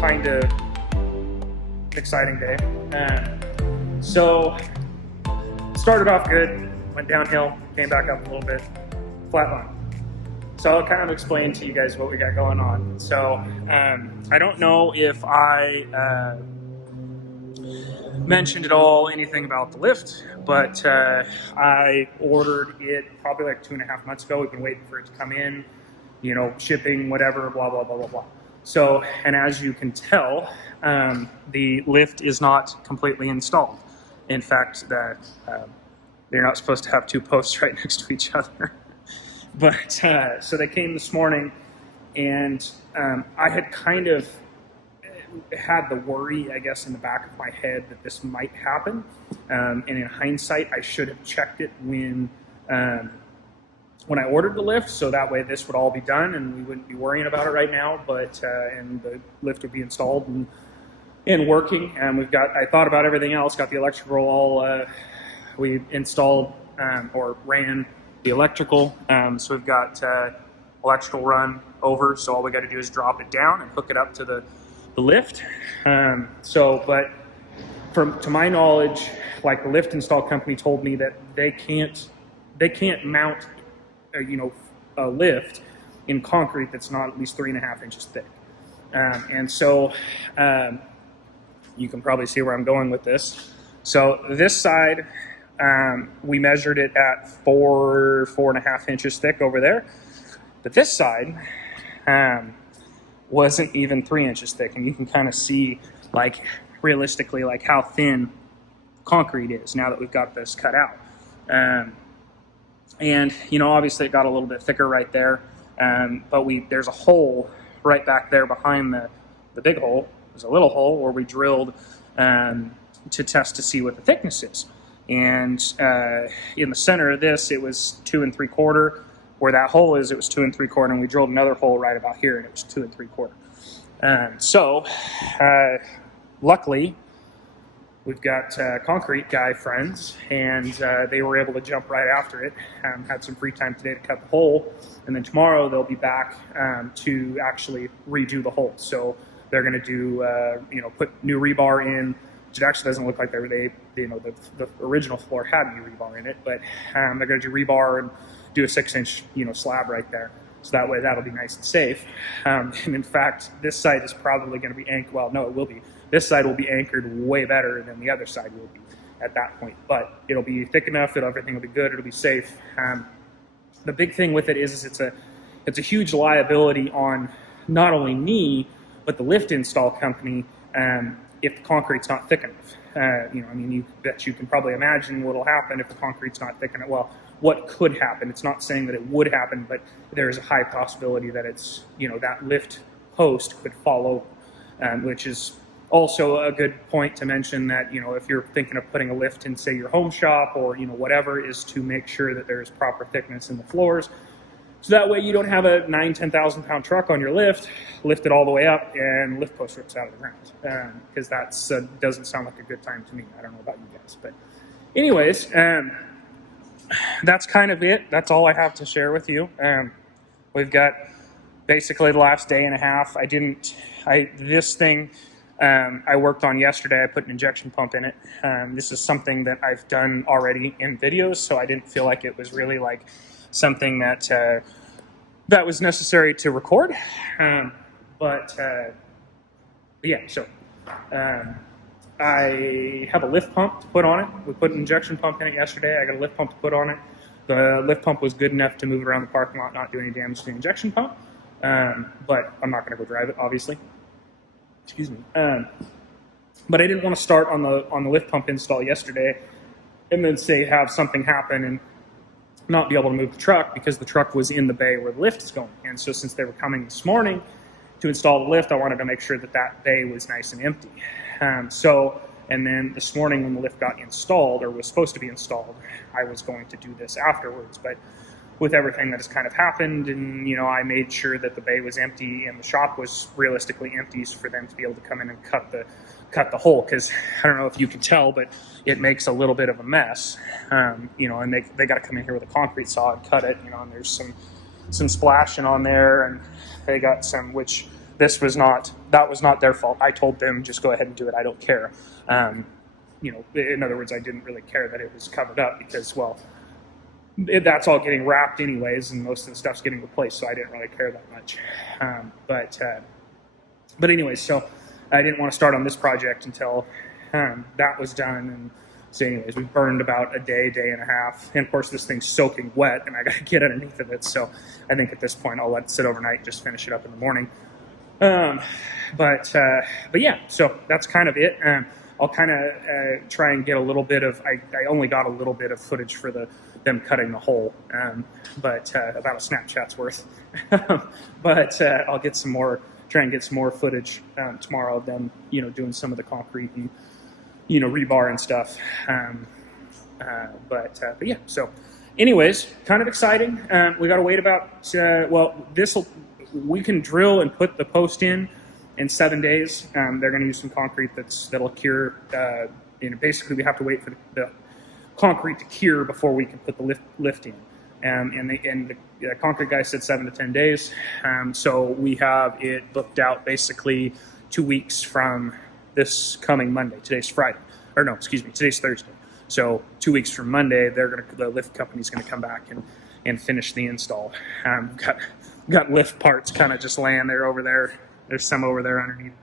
kind of exciting day. So started off good, went downhill, came back up a little bit, flatline. So I'll kind of explain to you guys what we got going on. So I don't know if I mentioned at all anything about the lift, but I ordered it probably like 2.5 months ago. We've been waiting for it to come in, you know, shipping, whatever, blah, blah, blah, blah, blah. So, and as you can tell, the lift is not completely installed. In fact, that you're not supposed to have two posts right next to each other. But so they came this morning, and I had kind of had the worry, I guess, in the back of my head that this might happen. And in hindsight, I should have checked it when I ordered the lift, so that way this would all be done and we wouldn't be worrying about it right now. But and the lift would be installed and working. And I thought about everything else, got the electrical all. We installed or ran the electrical, so we've got electrical run over, so all we got to do is drop it down and hook it up to the lift. But to my knowledge, like the lift install company told me that they can't mount a lift in concrete that's not at least 3.5 inches thick. And so you can probably see where I'm going with this. So this side, we measured it at 4.5 inches thick over there, but this side wasn't even 3 inches thick, and you can kind of see, like, realistically, like how thin concrete is now that we've got this cut out. And you know, obviously it got a little bit thicker right there, but there's a hole right back there behind the big hole. There's a little hole where we drilled to test to see what the thickness is. And in the center of this, it was 2 3/4. Where that hole is, it was 2 3/4, and we drilled another hole right about here, and it was 2 3/4. So, luckily, we've got concrete guy friends, and they were able to jump right after it. Had some free time today to cut the hole, and then tomorrow they'll be back to actually redo the hole. So they're going to do, put new rebar in. It actually doesn't look like the original floor had any rebar in it, but they're going to do rebar and do a 6-inch, slab right there. So that way that'll be nice and safe. And in fact, this side is probably going to be anchored. Well, no, it will be. This side will be anchored way better than the other side will be at that point. But it'll be thick enough that everything will be good. It'll be safe. The big thing with it is it's a huge liability on not only me, but the lift install company. If the concrete's not thick enough. You can probably imagine what'll happen if the concrete's not thick enough. Well, what could happen? It's not saying that it would happen, but there's a high possibility that it's, that lift post could fall over, which is also a good point to mention that, if you're thinking of putting a lift in, say, your home shop or, whatever, is to make sure that there's proper thickness in the floors. So that way you don't have a 10,000 pound truck on your lift, lift it all the way up, and lift post rips out of the ground. Because that doesn't sound like a good time to me. I don't know about you guys. But anyways, that's kind of it. That's all I have to share with you. We've got basically the last day and a half. This thing I worked on yesterday. I put an injection pump in it. This is something that I've done already in videos, so I didn't feel like it was really like something that was necessary to record. Yeah, so I have a lift pump to put on it. We put an injection pump in it yesterday. I got a lift pump to put on it. The lift pump was good enough to move it around the parking lot, not do any damage to the injection pump. But I'm not going to go drive it, obviously. Excuse me. But I didn't want to start on the lift pump install yesterday and then have something happen and not be able to move the truck because the truck was in the bay where the lift is going. And so since they were coming this morning to install the lift, I wanted to make sure that bay was nice and empty. And then this morning when the lift got installed, or was supposed to be installed, I was going to do this afterwards. But with everything that has kind of happened, and I made sure that the bay was empty and the shop was realistically empty for them to be able to come in and cut the hole, because I don't know if you can tell, but it makes a little bit of a mess. And they got to come in here with a concrete saw and cut it, and there's some splashing on there, and they got some, which this was not that was not their fault. I told them, just go ahead and do it. I don't care. In other words, I didn't really care that it was covered up because, well, that's all getting wrapped anyways, and most of the stuff's getting replaced, so I didn't really care that much. But anyways, so I didn't want to start on this project until that was done. And so anyways, we burned about a day and a half. And of course, this thing's soaking wet, and I got to get underneath of it. So I think at this point, I'll let it sit overnight, just finish it up in the morning. But yeah, so that's kind of it. I'll kind of try and get a little bit of, I only got a little bit of footage for them cutting the hole, but about a Snapchat's worth. But I'll get some more, try and get some more footage tomorrow of them, doing some of the concrete and, rebar and stuff. But yeah, so anyways, kind of exciting. We got to wait about, we can drill and put the post in 7 days. They're going to use some concrete that'll cure. Basically, we have to wait for the concrete to cure before we can put the lift in. And the concrete guy said 7 to 10 days. So we have it booked out basically 2 weeks from this coming Monday. Today's Friday, or no, excuse me, today's Thursday. So 2 weeks from Monday, the lift company's going to come back and finish the install. Got lift parts kind of just laying there over there. There's some over there underneath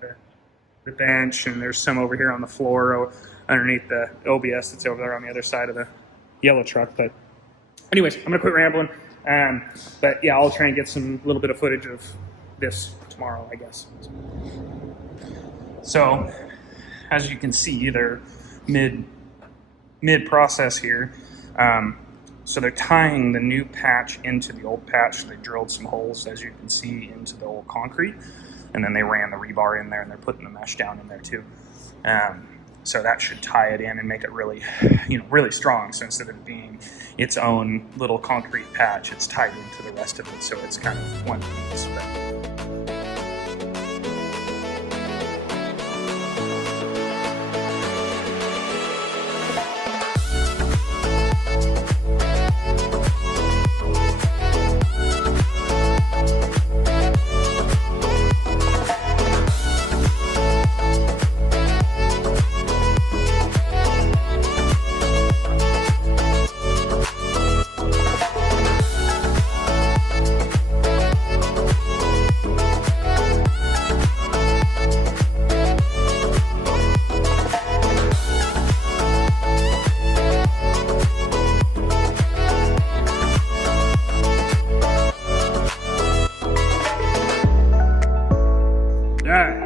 the bench, and there's some over here on the floor underneath the OBS that's over there on the other side of the yellow truck. But anyways, I'm gonna quit rambling. But yeah, I'll try and get some little bit of footage of this tomorrow, I guess. So as you can see, they're mid process here. So they're tying the new patch into the old patch. They drilled some holes, as you can see, into the old concrete. And then they ran the rebar in there, and they're putting the mesh down in there too. So that should tie it in and make it really, really strong. So instead of being its own little concrete patch, it's tied into the rest of it. So it's kind of one piece.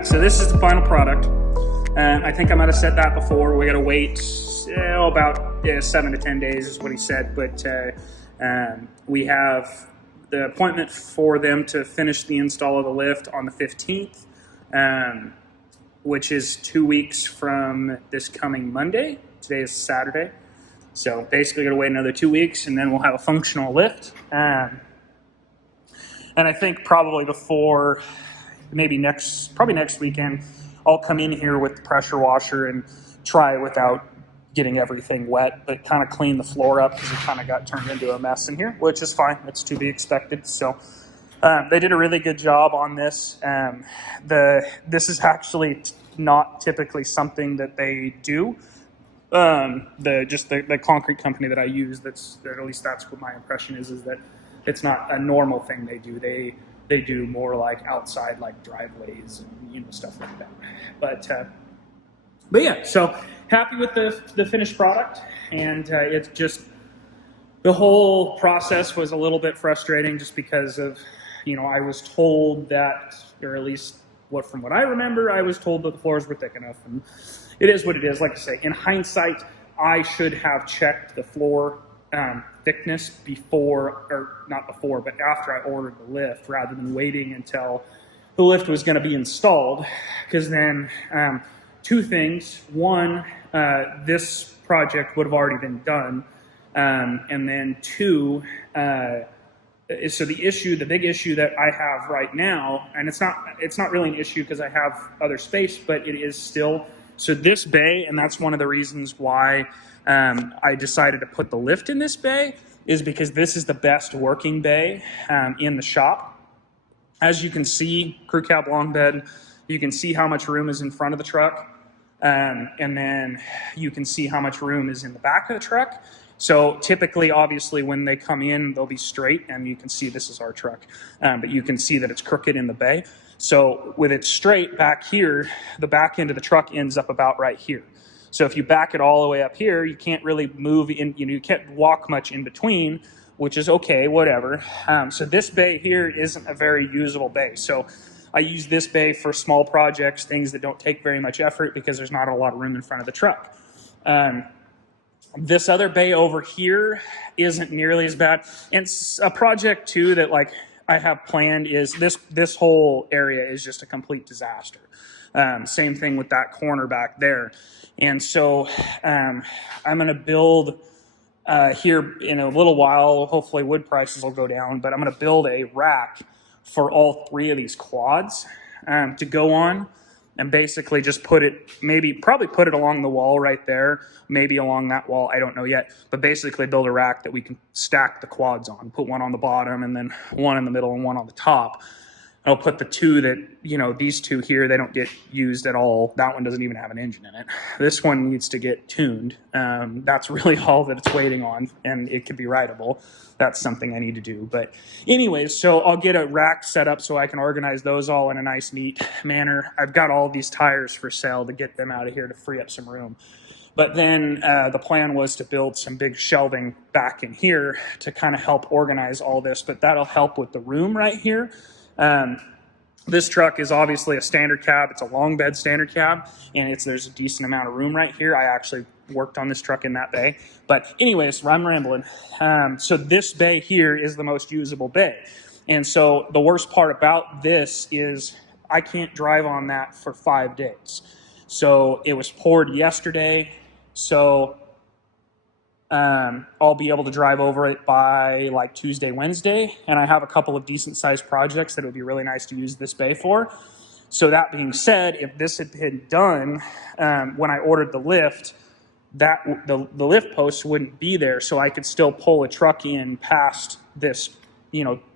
So this is the final product. I think I might have said that before. We got to wait about 7 to 10 days is what he said. But we have the appointment for them to finish the install of the lift on the 15th, which is 2 weeks from this coming Monday. Today is Saturday. So basically got to wait another 2 weeks, and then we'll have a functional lift. And I think probably before... probably next weekend, I'll come in here with the pressure washer and try without getting everything wet, but kind of clean the floor up because it kind of got turned into a mess in here, which is fine. It's to be expected. So they did a really good job on this. This is actually not typically something that they do. The concrete company that I use, at least that's what my impression is that it's not a normal thing they do. They do more like outside, like driveways and stuff like that. But yeah, so happy with the finished product, and it's just the whole process was a little bit frustrating just because of I was told that, or at least from what I remember, I was told that the floors were thick enough, and it is what it is. Like I say, in hindsight, I should have checked the floor thickness but after I ordered the lift, rather than waiting until the lift was going to be installed. Because then two things: one, this project would have already been done, and then two, so the big issue that I have right now, and it's not really an issue because I have other space, but it is still, so this bay, and that's one of the reasons why I decided to put the lift in this bay, is because this is the best working bay in the shop. As you can see, crew cab long bed, You can see how much room is in front of the truck. And then you can see how much room is in the back of the truck. So typically, obviously, when they come in, they'll be straight, and you can see this is our truck, but you can see that it's crooked in the bay. So with it straight back here, the back end of the truck ends up about right here. So if you back it all the way up here, you can't really move in, you can't walk much in between, which is okay, whatever. So this bay here isn't a very usable bay. So I use this bay for small projects, things that don't take very much effort because there's not a lot of room in front of the truck. This other bay over here isn't nearly as bad. And a project too that like I have planned is this whole area is just a complete disaster. Same thing with that corner back there. And so I'm gonna build here in a little while, hopefully wood prices will go down, but I'm gonna build a rack for all 3 of these quads to go on. And basically just put it, probably put it along the wall right there, maybe along that wall, I don't know yet, but basically build a rack that we can stack the quads on, put one on the bottom and then one in the middle and one on the top. I'll put the 2 that, these 2 here, they don't get used at all. That one doesn't even have an engine in it. This one needs to get tuned. That's really all that it's waiting on, and it could be rideable. That's something I need to do. But anyways, so I'll get a rack set up so I can organize those all in a nice, neat manner. I've got all these tires for sale to get them out of here to free up some room. But then the plan was to build some big shelving back in here to kind of help organize all this, but that'll help with the room right here. This truck is obviously a standard cab. It's a long bed standard cab, and there's a decent amount of room right here. I actually worked on this truck in that bay. But anyways, I'm rambling. So this bay here is the most usable bay. And so the worst part about this is I can't drive on that for 5 days. So it was poured yesterday. So I'll be able to drive over it by like Tuesday, Wednesday. And I have a couple of decent sized projects that it would be really nice to use this bay for. So that being said, if this had been done when I ordered the lift, the lift post wouldn't be there, so I could still pull a truck in past this,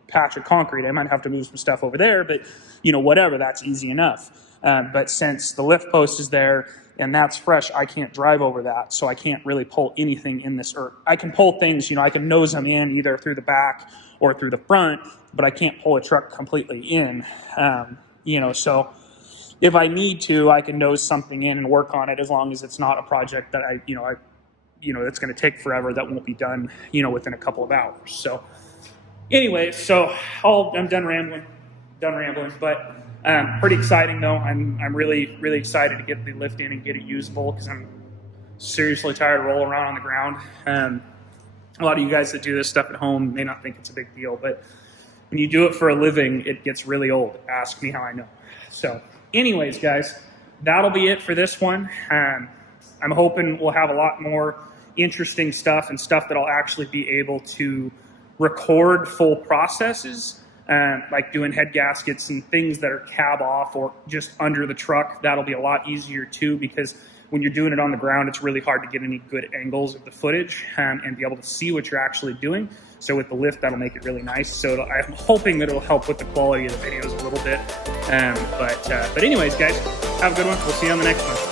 patch of concrete. I might have to move some stuff over there, but whatever, that's easy enough. But since the lift post is there and that's fresh, I can't drive over that, so I can't really pull anything in this. Or I can pull things, I can nose them in either through the back or through the front, but I can't pull a truck completely in. So if I need to, I can nose something in and work on it, as long as it's not a project that it's going to take forever, that won't be done, within a couple of hours. So anyway, I'm done rambling, but pretty exciting though. I'm really, really excited to get the lift in and get it usable, because I'm seriously tired of rolling around on the ground. A lot of you guys that do this stuff at home may not think it's a big deal, but when you do it for a living, it gets really old. Ask me how I know. So anyways, guys, that'll be it for this one. I'm hoping we'll have a lot more interesting stuff and stuff that I'll actually be able to record full processes, like doing head gaskets and things that are cab off or just under the truck. That'll be a lot easier too, because when you're doing it on the ground, it's really hard to get any good angles of the footage and be able to see what you're actually doing. So with the lift, that'll make it really nice. So I'm hoping that it'll help with the quality of the videos a little bit. But anyways, guys, have a good one. We'll see you on the next one.